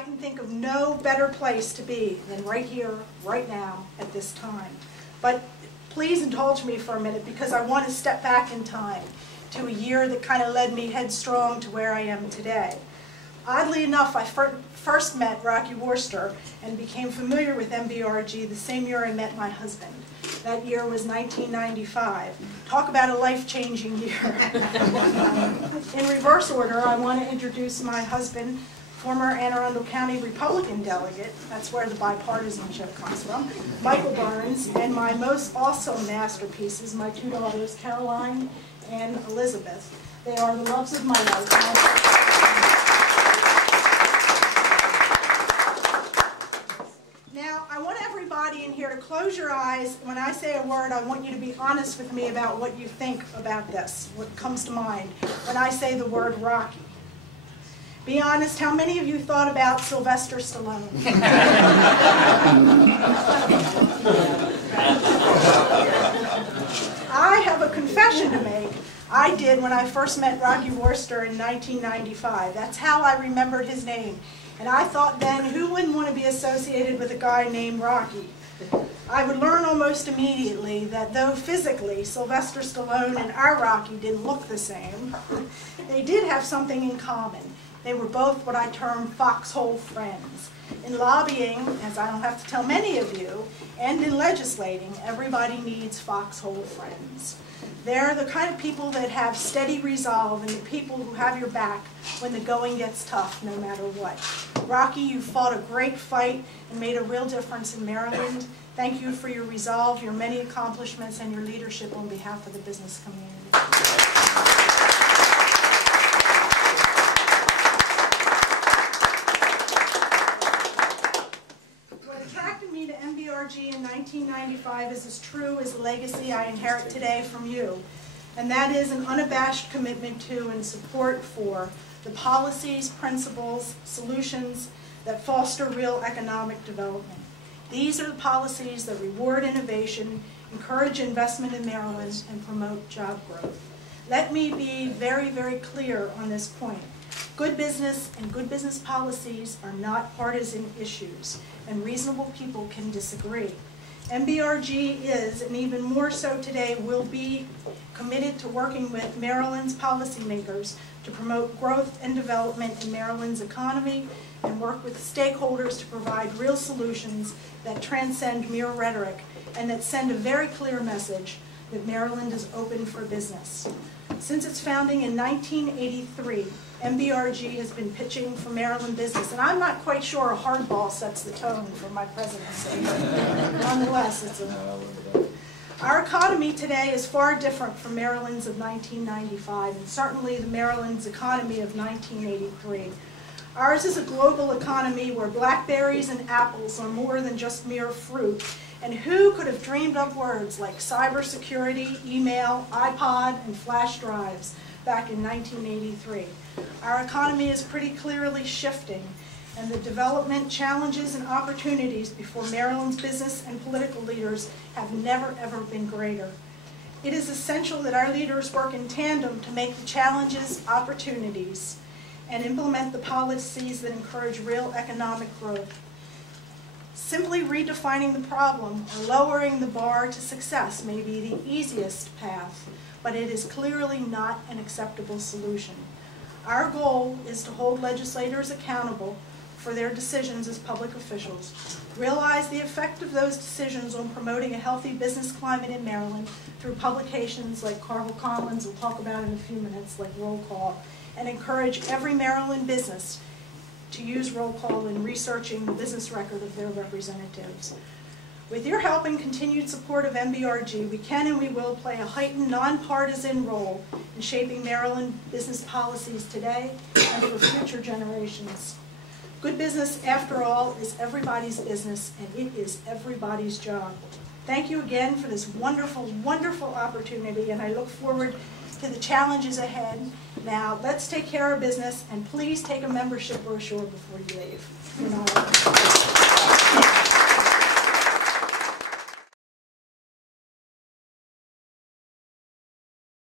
I can think of no better place to be than right here, right now, at this time. But please indulge me for a minute, because I want to step back in time to a year that kind of led me headstrong to where I am today. Oddly enough, I first met Rocky Worcester and became familiar with MBRG the same year I met my husband. That year was 1995. Talk about a life-changing year. In reverse order, I want to introduce my husband, former Anne Arundel County Republican delegate, that's where the bipartisanship comes from, Michael Burns, and my most awesome masterpieces, my two daughters, Caroline and Elizabeth. They are the loves of my life. Now, I want everybody in here to close your eyes. When I say a word, I want you to be honest with me about what you think about this, what comes to mind when I say the word Rocky. Be honest, how many of you thought about Sylvester Stallone? I have a confession to make. I did when I first met Rocky Worcester in 1995. That's how I remembered his name. And I thought then, who wouldn't want to be associated with a guy named Rocky? I would learn almost immediately that though physically Sylvester Stallone and our Rocky didn't look the same, they did have something in common. They were both what I term foxhole friends. In lobbying, as I don't have to tell many of you, and in legislating, everybody needs foxhole friends. They're the kind of people that have steady resolve and the people who have your back when the going gets tough, no matter what. Rocky, you fought a great fight and made a real difference in Maryland. Thank you for your resolve, your many accomplishments, and your leadership on behalf of the business community. MBRG in 1995 is as true as the legacy I inherit today from you, and that is an unabashed commitment to and support for the policies, principles, solutions that foster real economic development. These are the policies that reward innovation, encourage investment in Maryland, and promote job growth. Let me be very, very clear on this point. Good business and good business policies are not partisan issues, and reasonable people can disagree. MBRG is, and even more so today, will be committed to working with Maryland's policymakers to promote growth and development in Maryland's economy and work with stakeholders to provide real solutions that transcend mere rhetoric and that send a very clear message that Maryland is open for business. Since its founding in 1983, MBRG has been pitching for Maryland business, and I'm not quite sure a hardball sets the tone for my presidency. Nonetheless, it's our economy today is far different from Maryland's of 1995, and certainly the Maryland's economy of 1983. Ours is a global economy where blackberries and apples are more than just mere fruit. And who could have dreamed up words like cybersecurity, email, iPod, and flash drives back in 1983? Our economy is pretty clearly shifting, and the development challenges and opportunities before Maryland's business and political leaders have never, ever been greater. It is essential that our leaders work in tandem to make the challenges opportunities and implement the policies that encourage real economic growth. Simply redefining the problem or lowering the bar to success may be the easiest path, but it is clearly not an acceptable solution. Our goal is to hold legislators accountable for their decisions as public officials, realize the effect of those decisions on promoting a healthy business climate in Maryland through publications like Carvel Collins, we'll talk about in a few minutes, like Roll Call, and encourage every Maryland business to use Roll Call in researching the business record of their representatives. With your help and continued support of MBRG, we can and we will play a heightened, nonpartisan role in shaping Maryland business policies today and for future generations. Good business, after all, is everybody's business, and it is everybody's job. Thank you again for this wonderful, wonderful opportunity, and I look forward to the challenges ahead. Now, let's take care of business, and please take a membership brochure before you leave.